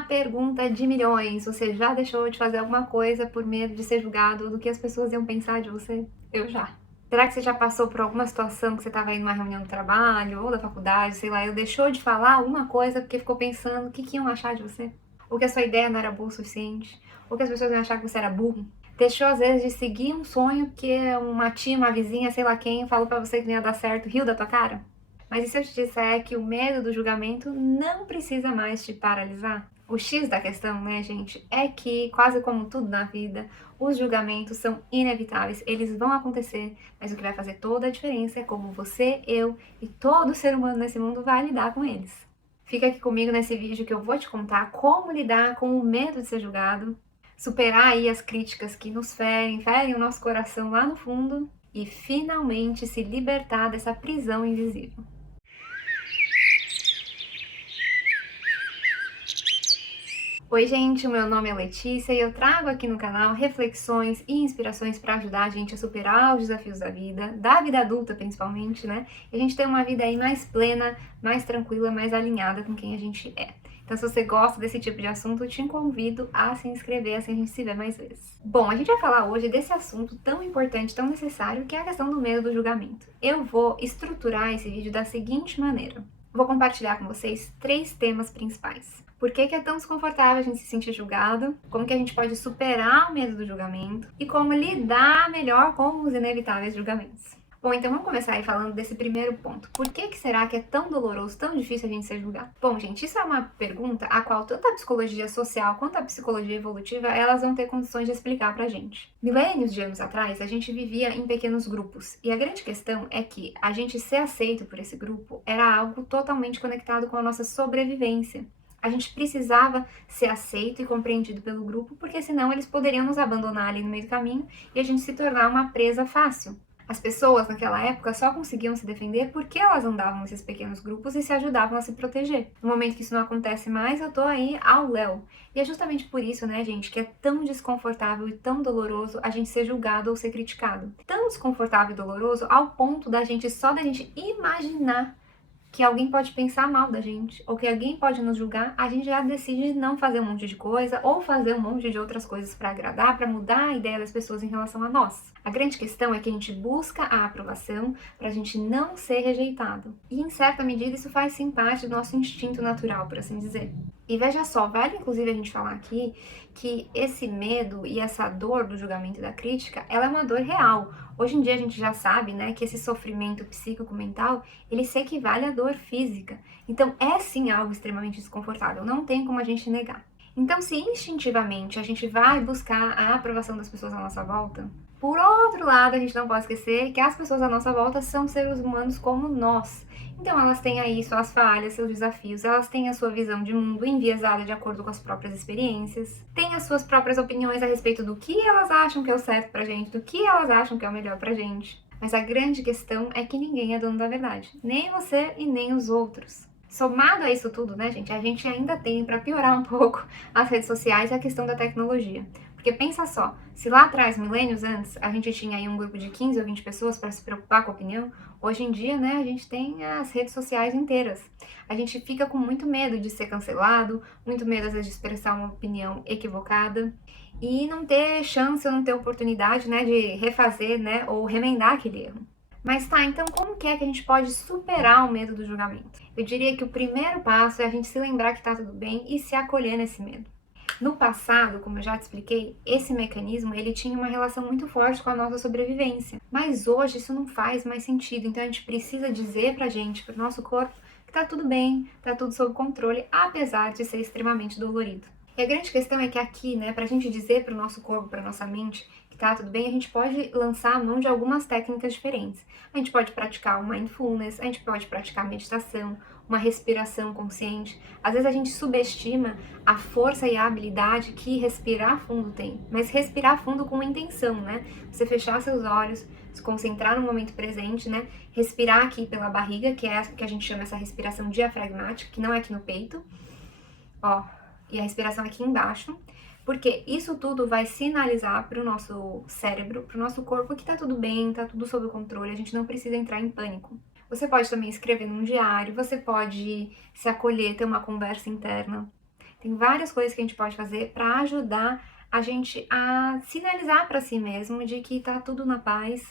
A pergunta de milhões: você já deixou de fazer alguma coisa por medo de ser julgado ou do que as pessoas iam pensar de você? Eu já. Será que você já passou por alguma situação que você estava indo numa reunião do trabalho ou da faculdade, sei lá, e deixou de falar alguma coisa porque ficou pensando o que iam achar de você? Ou que a sua ideia não era boa o suficiente? Ou que as pessoas iam achar que você era burro? Deixou, às vezes, de seguir um sonho porque uma tia, uma vizinha, sei lá quem, falou pra você que não ia dar certo, riu da tua cara? Mas e se eu te disser que o medo do julgamento não precisa mais te paralisar? O X da questão, né, gente, é que, quase como tudo na vida, os julgamentos são inevitáveis, eles vão acontecer, mas o que vai fazer toda a diferença é como você, eu e todo ser humano nesse mundo vai lidar com eles. Fica aqui comigo nesse vídeo que eu vou te contar como lidar com o medo de ser julgado, superar aí as críticas que nos ferem o nosso coração lá no fundo e finalmente se libertar dessa prisão invisível. Oi, gente, o meu nome é Letícia e eu trago aqui no canal reflexões e inspirações para ajudar a gente a superar os desafios da vida adulta principalmente, né? E a gente ter uma vida aí mais plena, mais tranquila, mais alinhada com quem a gente é. Então, se você gosta desse tipo de assunto, eu te convido a se inscrever, assim a gente se vê mais vezes. Bom, a gente vai falar hoje desse assunto tão importante, tão necessário, que é a questão do medo do julgamento. Eu vou estruturar esse vídeo da seguinte maneira. Vou compartilhar com vocês 3 temas principais. Por que é tão desconfortável a gente se sentir julgado? Como que a gente pode superar o medo do julgamento? E como lidar melhor com os inevitáveis julgamentos? Bom, então vamos começar aí falando desse primeiro ponto. Por que será que é tão doloroso, tão difícil a gente ser julgado? Bom, gente, isso é uma pergunta a qual tanto a psicologia social quanto a psicologia evolutiva, elas vão ter condições de explicar pra gente. Milênios de anos atrás, a gente vivia em pequenos grupos. E a grande questão é que a gente ser aceito por esse grupo era algo totalmente conectado com a nossa sobrevivência. A gente precisava ser aceito e compreendido pelo grupo, porque senão eles poderiam nos abandonar ali no meio do caminho e a gente se tornar uma presa fácil. As pessoas naquela época só conseguiam se defender porque elas andavam nesses pequenos grupos e se ajudavam a se proteger. No momento que isso não acontece mais, eu tô aí ao léu. E é justamente por isso, né, gente, que é tão desconfortável e tão doloroso a gente ser julgado ou ser criticado. Tão desconfortável e doloroso ao ponto da gente imaginar que alguém pode pensar mal da gente, ou que alguém pode nos julgar, a gente já decide não fazer um monte de coisa, ou fazer um monte de outras coisas para agradar, para mudar a ideia das pessoas em relação a nós. A grande questão é que a gente busca a aprovação para a gente não ser rejeitado. E em certa medida isso faz sim parte do nosso instinto natural, por assim dizer. E veja só, vale inclusive a gente falar aqui que esse medo e essa dor do julgamento e da crítica, ela é uma dor real. Hoje em dia a gente já sabe, né, que esse sofrimento psíquico-mental, ele se equivale à dor física. Então é sim algo extremamente desconfortável, não tem como a gente negar. Então, se instintivamente a gente vai buscar a aprovação das pessoas à nossa volta, por outro lado, a gente não pode esquecer que as pessoas à nossa volta são seres humanos como nós. Então elas têm aí suas falhas, seus desafios, elas têm a sua visão de mundo enviesada de acordo com as próprias experiências, têm as suas próprias opiniões a respeito do que elas acham que é o certo pra gente, do que elas acham que é o melhor pra gente. Mas a grande questão é que ninguém é dono da verdade, nem você e nem os outros. Somado a isso tudo, né, gente, a gente ainda tem, para piorar um pouco, as redes sociais e a questão da tecnologia. Porque pensa só, se lá atrás, milênios antes, a gente tinha aí um grupo de 15 ou 20 pessoas para se preocupar com a opinião, hoje em dia, né, a gente tem as redes sociais inteiras. A gente fica com muito medo de ser cancelado, muito medo às vezes de expressar uma opinião equivocada e não ter chance ou não ter oportunidade, né, de refazer, né, ou remendar aquele erro. Mas tá, então como que é que a gente pode superar o medo do julgamento? Eu diria que o primeiro passo é a gente se lembrar que tá tudo bem e se acolher nesse medo. No passado, como eu já te expliquei, esse mecanismo ele tinha uma relação muito forte com a nossa sobrevivência. Mas hoje isso não faz mais sentido, então a gente precisa dizer pra gente, pro nosso corpo, que tá tudo bem, tá tudo sob controle, apesar de ser extremamente dolorido. E a grande questão é que aqui, né, pra gente dizer pro nosso corpo, pra nossa mente, que tá tudo bem, a gente pode lançar a mão de algumas técnicas diferentes. A gente pode praticar o mindfulness, a gente pode praticar meditação, uma respiração consciente. Às vezes a gente subestima a força e a habilidade que respirar fundo tem, mas respirar fundo com uma intenção, né? Você fechar seus olhos, se concentrar no momento presente, né? Respirar aqui pela barriga, que é essa que a gente chama essa respiração diafragmática, que não é aqui no peito, ó, e a respiração aqui embaixo, porque isso tudo vai sinalizar para o nosso cérebro, para o nosso corpo que tá tudo bem, tá tudo sob controle, a gente não precisa entrar em pânico. Você pode também escrever num diário, você pode se acolher, ter uma conversa interna. Tem várias coisas que a gente pode fazer para ajudar a gente a sinalizar para si mesmo de que tá tudo na paz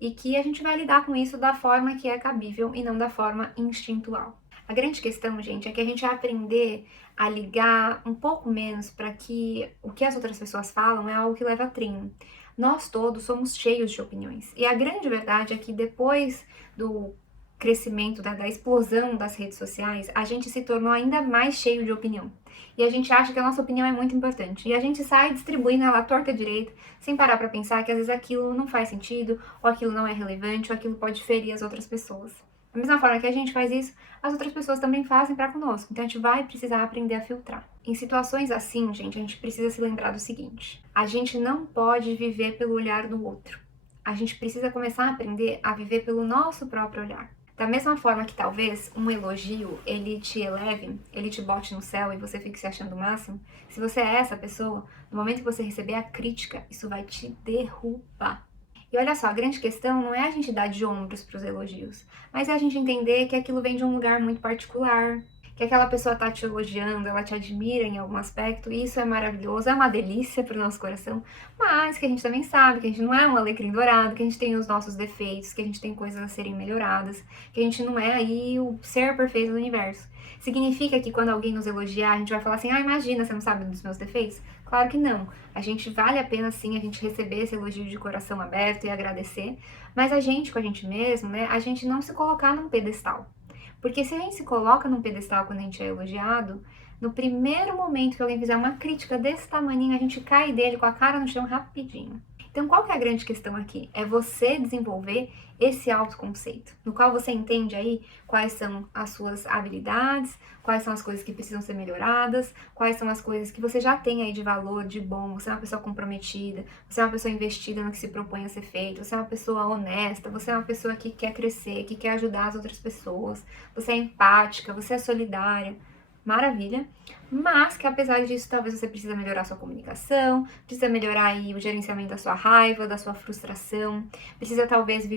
e que a gente vai lidar com isso da forma que é cabível e não da forma instintual. A grande questão, gente, é que a gente vai aprender a ligar um pouco menos para que o que as outras pessoas falam é algo que leva a trino. Nós todos somos cheios de opiniões. E a grande verdade é que depois do crescimento, da explosão das redes sociais, a gente se tornou ainda mais cheio de opinião. E a gente acha que a nossa opinião é muito importante. E a gente sai distribuindo ela à torta direita, sem parar para pensar que às vezes aquilo não faz sentido, ou aquilo não é relevante, ou aquilo pode ferir as outras pessoas. Da mesma forma que a gente faz isso, as outras pessoas também fazem para conosco. Então a gente vai precisar aprender a filtrar. Em situações assim, gente, a gente precisa se lembrar do seguinte: a gente não pode viver pelo olhar do outro. A gente precisa começar a aprender a viver pelo nosso próprio olhar. Da mesma forma que talvez um elogio, ele te eleve, ele te bote no céu e você fique se achando o máximo, se você é essa pessoa, no momento que você receber a crítica, isso vai te derrubar. E olha só, a grande questão não é a gente dar de ombros para os elogios, mas é a gente entender que aquilo vem de um lugar muito particular, que aquela pessoa tá te elogiando, ela te admira em algum aspecto, e isso é maravilhoso, é uma delícia para o nosso coração, mas que a gente também sabe que a gente não é um alecrim dourado, que a gente tem os nossos defeitos, que a gente tem coisas a serem melhoradas, que a gente não é aí o ser perfeito do universo. Significa que quando alguém nos elogiar, a gente vai falar assim: ah, imagina, você não sabe dos meus defeitos? Claro que não. A gente vale a pena sim a gente receber esse elogio de coração aberto e agradecer, mas a gente com a gente mesmo, né, a gente não se colocar num pedestal. Porque se a gente se coloca num pedestal quando a gente é elogiado, no primeiro momento que alguém fizer uma crítica desse tamaninho, a gente cai dele com a cara no chão rapidinho. Então, qual que é a grande questão aqui? É você desenvolver esse autoconceito, no qual você entende aí quais são as suas habilidades, quais são as coisas que precisam ser melhoradas, quais são as coisas que você já tem aí de valor, de bom, você é uma pessoa comprometida, você é uma pessoa investida no que se propõe a ser feito, você é uma pessoa honesta, você é uma pessoa que quer crescer, que quer ajudar as outras pessoas, você é empática, você é solidária. Maravilha, mas que apesar disso, talvez você precisa melhorar sua comunicação, precisa melhorar aí o gerenciamento da sua raiva, da sua frustração, precisa talvez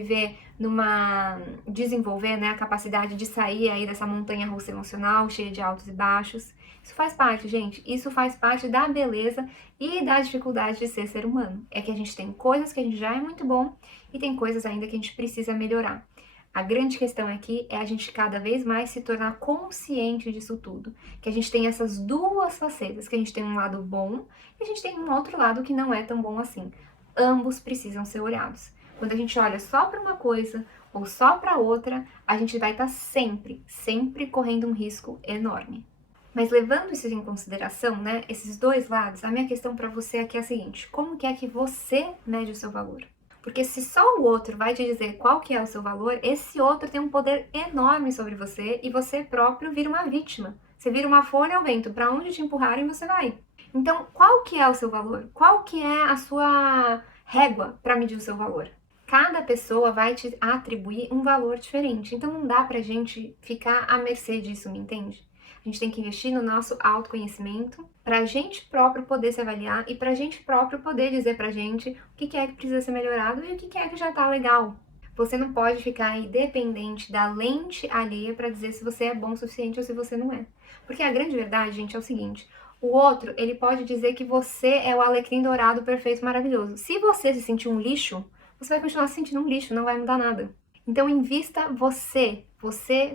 desenvolver, né, a capacidade de sair aí dessa montanha-russa emocional, cheia de altos e baixos. Isso faz parte, gente, isso faz parte da beleza e da dificuldade de ser humano. É que a gente tem coisas que a gente já é muito bom e tem coisas ainda que a gente precisa melhorar. A grande questão aqui é a gente cada vez mais se tornar consciente disso tudo. Que a gente tem essas duas facetas, que a gente tem um lado bom e a gente tem um outro lado que não é tão bom assim. Ambos precisam ser olhados. Quando a gente olha só para uma coisa ou só para outra, a gente vai estar sempre correndo um risco enorme. Mas levando isso em consideração, né, esses dois lados, a minha questão para você aqui é a seguinte: como que é que você mede o seu valor? Porque se só o outro vai te dizer qual que é o seu valor, esse outro tem um poder enorme sobre você e você próprio vira uma vítima. Você vira uma folha ao vento, para onde te empurrarem você vai. Então, qual que é o seu valor? Qual que é a sua régua para medir o seu valor? Cada pessoa vai te atribuir um valor diferente. Então não dá pra gente ficar à mercê disso, me entende? A gente tem que investir no nosso autoconhecimento para a gente próprio poder se avaliar e para a gente próprio poder dizer pra gente o que é que precisa ser melhorado e o que é que já tá legal. Você não pode ficar aí dependente da lente alheia para dizer se você é bom o suficiente ou se você não é. Porque a grande verdade, gente, é o seguinte: o outro, ele pode dizer que você é o alecrim dourado perfeito, maravilhoso. Se você se sentir um lixo, você vai continuar se sentindo um lixo, não vai mudar nada. Então, invista você,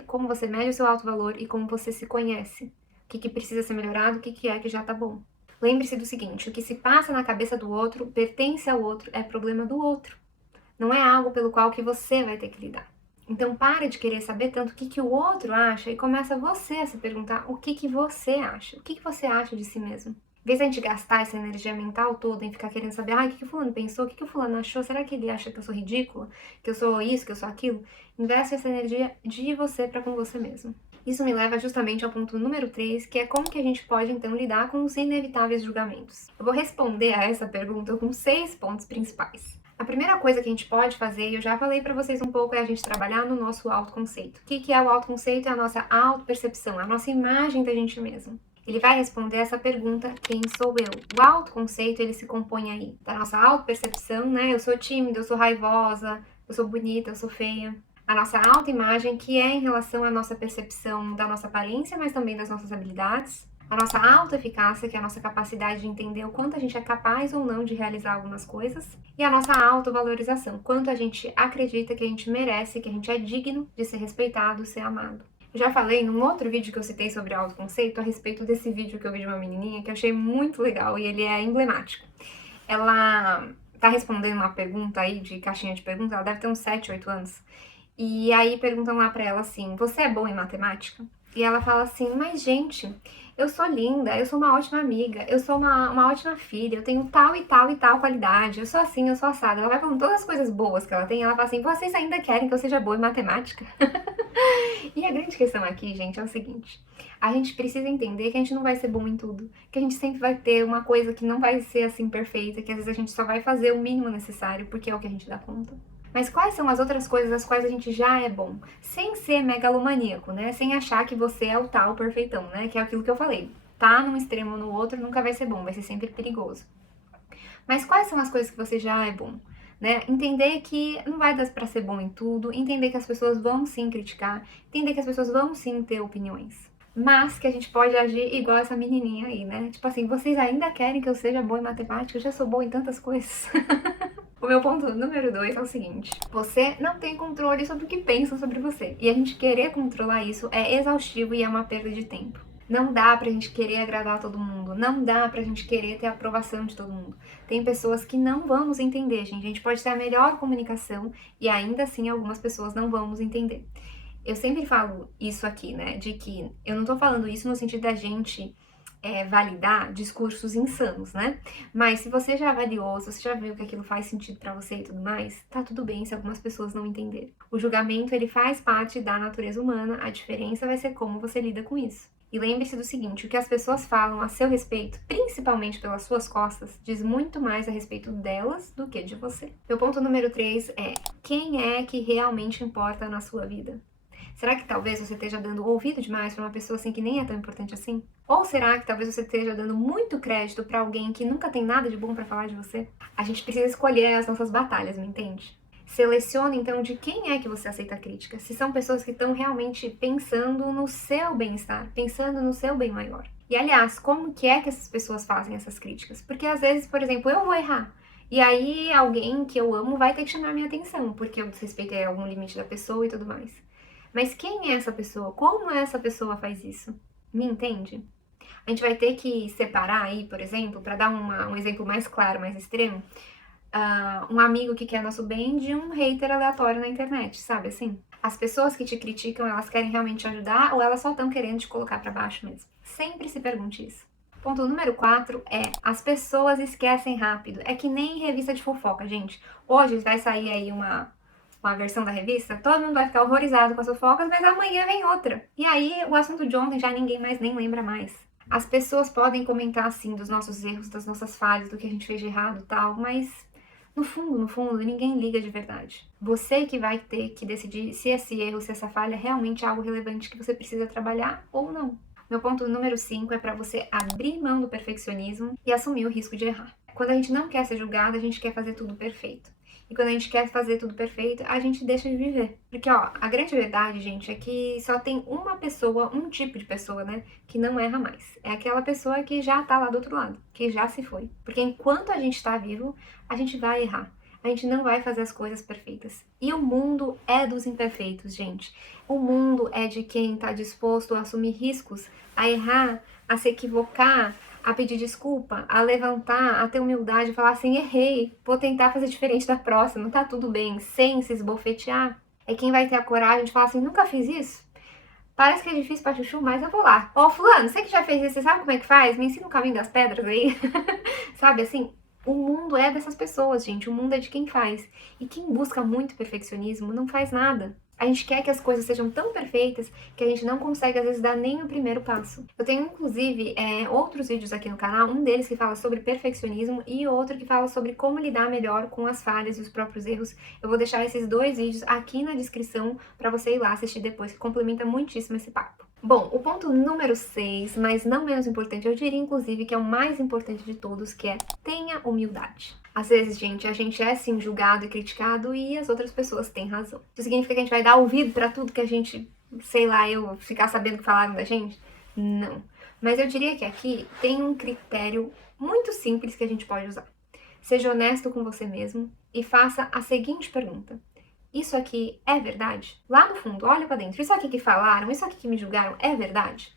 como você mede o seu alto valor e como você se conhece. O que precisa ser melhorado, o que é que já tá bom. Lembre-se do seguinte: o que se passa na cabeça do outro pertence ao outro, é problema do outro. Não é algo pelo qual que você vai ter que lidar. Então, para de querer saber tanto o que o outro acha e começa você a se perguntar o que você acha. O que você acha de si mesmo? Em vez de a gente gastar essa energia mental toda em ficar querendo saber, o que o fulano pensou, o que o fulano achou, será que ele acha que eu sou ridícula, que eu sou isso, que eu sou aquilo? Investe essa energia de você para com você mesmo. Isso me leva justamente ao ponto número 3, que é como que a gente pode então lidar com os inevitáveis julgamentos. Eu vou responder a essa pergunta com 6 pontos principais. A primeira coisa que a gente pode fazer, e eu já falei para vocês um pouco, é a gente trabalhar no nosso autoconceito. O que é o autoconceito? É a nossa autopercepção, a nossa imagem da gente mesmo. Ele vai responder essa pergunta: quem sou eu? O autoconceito, ele se compõe aí da nossa autopercepção, né? Eu sou tímida, eu sou raivosa, eu sou bonita, eu sou feia. A nossa autoimagem, que é em relação à nossa percepção da nossa aparência, mas também das nossas habilidades. A nossa autoeficácia, que é a nossa capacidade de entender o quanto a gente é capaz ou não de realizar algumas coisas. E a nossa autovalorização, quanto a gente acredita que a gente merece, que a gente é digno de ser respeitado, ser amado. Eu já falei num outro vídeo que eu citei sobre autoconceito a respeito desse vídeo que eu vi de uma menininha que eu achei muito legal e ele é emblemático. Ela tá respondendo uma pergunta aí de caixinha de perguntas, ela deve ter uns 7, 8 anos. E aí perguntam lá pra ela assim: "Você é boa em matemática?" E ela fala assim: "Mas gente, eu sou linda, eu sou uma ótima amiga, eu sou uma ótima filha, eu tenho tal e tal e tal qualidade, eu sou assim, eu sou assada." Ela vai falando todas as coisas boas que ela tem, e ela fala assim: "Vocês ainda querem que eu seja boa em matemática?" E a grande questão aqui, gente, é o seguinte: a gente precisa entender que a gente não vai ser bom em tudo, que a gente sempre vai ter uma coisa que não vai ser assim perfeita, que às vezes a gente só vai fazer o mínimo necessário porque é o que a gente dá conta. Mas quais são as outras coisas das quais a gente já é bom? Sem ser megalomaníaco, né? Sem achar que você é o tal perfeitão, né? Que é aquilo que eu falei. Tá num extremo ou no outro nunca vai ser bom, vai ser sempre perigoso. Mas quais são as coisas que você já é bom? Né? Entender que não vai dar pra ser bom em tudo, entender que as pessoas vão sim criticar, entender que as pessoas vão sim ter opiniões. Mas que a gente pode agir igual essa menininha aí, né? Tipo assim, vocês ainda querem que eu seja boa em matemática? Eu já sou boa em tantas coisas. O meu ponto número 2 é o seguinte: você não tem controle sobre o que pensam sobre você. E a gente querer controlar isso é exaustivo e é uma perda de tempo. Não dá pra gente querer agradar todo mundo. Não dá pra gente querer ter a aprovação de todo mundo. Tem pessoas que não vão nos entender, gente. A gente pode ter a melhor comunicação e ainda assim algumas pessoas não vão nos entender. Eu sempre falo isso aqui, né? De que eu não tô falando isso no sentido da gente validar discursos insanos, né? Mas se você já avaliou, se você já viu que aquilo faz sentido pra você e tudo mais, tá tudo bem se algumas pessoas não entenderem. O julgamento, ele faz parte da natureza humana, a diferença vai ser como você lida com isso. E lembre-se do seguinte: o que as pessoas falam a seu respeito, principalmente pelas suas costas, diz muito mais a respeito delas do que de você. Meu ponto número 3 é: quem é que realmente importa na sua vida? Será que talvez você esteja dando ouvido demais para uma pessoa assim que nem é tão importante assim? Ou será que talvez você esteja dando muito crédito para alguém que nunca tem nada de bom para falar de você? A gente precisa escolher as nossas batalhas, me entende? Selecione então de quem é que você aceita crítica. Se são pessoas que estão realmente pensando no seu bem-estar, pensando no seu bem maior. E aliás, como que é que essas pessoas fazem essas críticas? Porque às vezes, por exemplo, eu vou errar. E aí alguém que eu amo vai ter que chamar minha atenção, porque eu desrespeitei algum limite da pessoa e tudo mais. Mas quem é essa pessoa? Como essa pessoa faz isso? Me entende? A gente vai ter que separar aí, por exemplo, para dar um exemplo mais claro, mais extremo, um amigo que quer nosso bem de um hater aleatório na internet, sabe assim? As pessoas que te criticam, elas querem realmente te ajudar ou elas só estão querendo te colocar para baixo mesmo? Sempre se pergunte isso. Ponto número 4 é: as pessoas esquecem rápido. É que nem revista de fofoca, gente. Hoje vai sair aí uma versão da revista, todo mundo vai ficar horrorizado com as fofocas, mas amanhã vem outra. E aí o assunto de ontem já ninguém mais nem lembra mais. As pessoas podem comentar assim dos nossos erros, das nossas falhas, do que a gente fez de errado e tal, mas no fundo, ninguém liga de verdade. Você que vai ter que decidir se esse erro, se essa falha é realmente algo relevante que você precisa trabalhar ou não. Meu ponto número 5 é para você abrir mão do perfeccionismo e assumir o risco de errar. Quando a gente não quer ser julgado, a gente quer fazer tudo perfeito. E quando a gente quer fazer tudo perfeito, a gente deixa de viver. Porque, ó, a grande verdade, gente, é que só tem uma pessoa, um tipo de pessoa, né, que não erra mais. É aquela pessoa que já tá lá do outro lado, que já se foi. Porque enquanto a gente tá vivo, a gente vai errar. A gente não vai fazer as coisas perfeitas. E o mundo é dos imperfeitos, gente. O mundo é de quem tá disposto a assumir riscos, a errar, a se equivocar, a pedir desculpa, a levantar, a ter humildade, falar assim: errei, vou tentar fazer diferente da próxima, tá tudo bem, sem se esbofetear. É quem vai ter a coragem de falar assim: nunca fiz isso? Parece que é difícil pra chuchu, mas eu vou lá. Ó, fulano, você que já fez isso, você sabe como é que faz? Me ensina o caminho das pedras aí. Sabe, assim, o mundo é dessas pessoas, gente. O mundo é de quem faz. E quem busca muito perfeccionismo não faz nada. A gente quer que as coisas sejam tão perfeitas que a gente não consegue, às vezes, dar nem o primeiro passo. Eu tenho, inclusive, outros vídeos aqui no canal, um deles que fala sobre perfeccionismo e outro que fala sobre como lidar melhor com as falhas e os próprios erros. Eu vou deixar esses dois vídeos aqui na descrição para você ir lá assistir depois, que complementa muitíssimo esse papo. Bom, o ponto número 6, mas não menos importante, eu diria, inclusive, que é o mais importante de todos, que é: tenha humildade. Às vezes, gente, a gente é sim julgado e criticado e as outras pessoas têm razão. Isso significa que a gente vai dar ouvido pra tudo que a gente, sei lá, eu ficar sabendo que falaram da gente? Não. Mas eu diria que aqui tem um critério muito simples que a gente pode usar. Seja honesto com você mesmo e faça a seguinte pergunta: isso aqui é verdade? Lá no fundo, olha para dentro. Isso aqui que falaram, isso aqui que me julgaram, é verdade?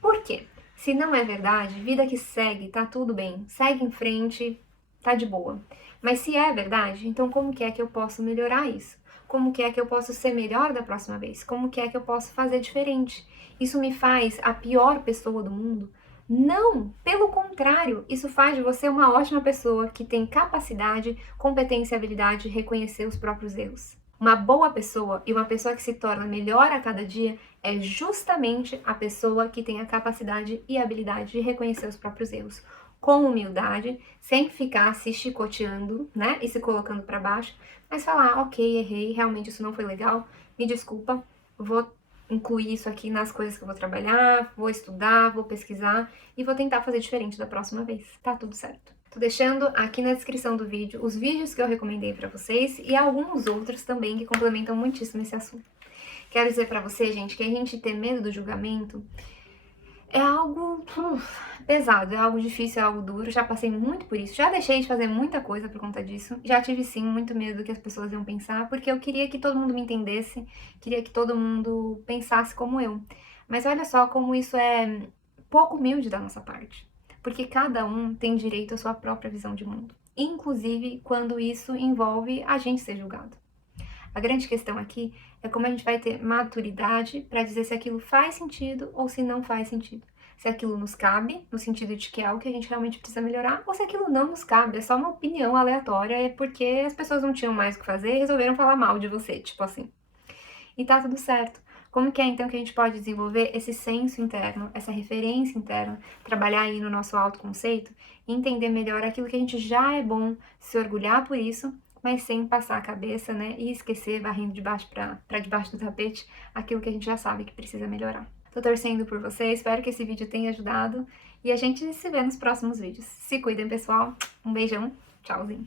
Por quê? Se não é verdade, vida que segue, tá tudo bem. Segue em frente, tá de boa. Mas se é verdade, então como que é que eu posso melhorar isso? Como que é que eu posso ser melhor da próxima vez? Como que é que eu posso fazer diferente? Isso me faz a pior pessoa do mundo? Não, pelo contrário, isso faz de você uma ótima pessoa que tem capacidade, competência e habilidade de reconhecer os próprios erros. Uma boa pessoa e uma pessoa que se torna melhor a cada dia é justamente a pessoa que tem a capacidade e habilidade de reconhecer os próprios erros com humildade, sem ficar se chicoteando, né, e se colocando para baixo, mas falar, ok, errei, realmente isso não foi legal, me desculpa, vou incluir isso aqui nas coisas que eu vou trabalhar, vou estudar, vou pesquisar e vou tentar fazer diferente da próxima vez. Tá tudo certo. Tô deixando aqui na descrição do vídeo os vídeos que eu recomendei para vocês e alguns outros também que complementam muitíssimo esse assunto. Quero dizer para você, gente, que a gente ter medo do julgamento é algo pesado, é algo difícil, é algo duro. Já passei muito por isso, já deixei de fazer muita coisa por conta disso. Já tive sim muito medo do que as pessoas iam pensar, porque eu queria que todo mundo me entendesse, queria que todo mundo pensasse como eu. Mas olha só como isso é pouco humilde da nossa parte, porque cada um tem direito à sua própria visão de mundo, inclusive quando isso envolve a gente ser julgado. A grande questão aqui é como a gente vai ter maturidade para dizer se aquilo faz sentido ou se não faz sentido. Se aquilo nos cabe, no sentido de que é algo que a gente realmente precisa melhorar, ou se aquilo não nos cabe, é só uma opinião aleatória, é porque as pessoas não tinham mais o que fazer e resolveram falar mal de você, tipo assim. E tá tudo certo. Como que é então que a gente pode desenvolver esse senso interno, essa referência interna, trabalhar aí no nosso autoconceito e entender melhor aquilo que a gente já é bom, se orgulhar por isso, mas sem passar a cabeça, né, e esquecer, varrendo de baixo para debaixo do tapete, aquilo que a gente já sabe que precisa melhorar. Tô torcendo por você, espero que esse vídeo tenha ajudado e a gente se vê nos próximos vídeos. Se cuidem, pessoal. Um beijão, tchauzinho.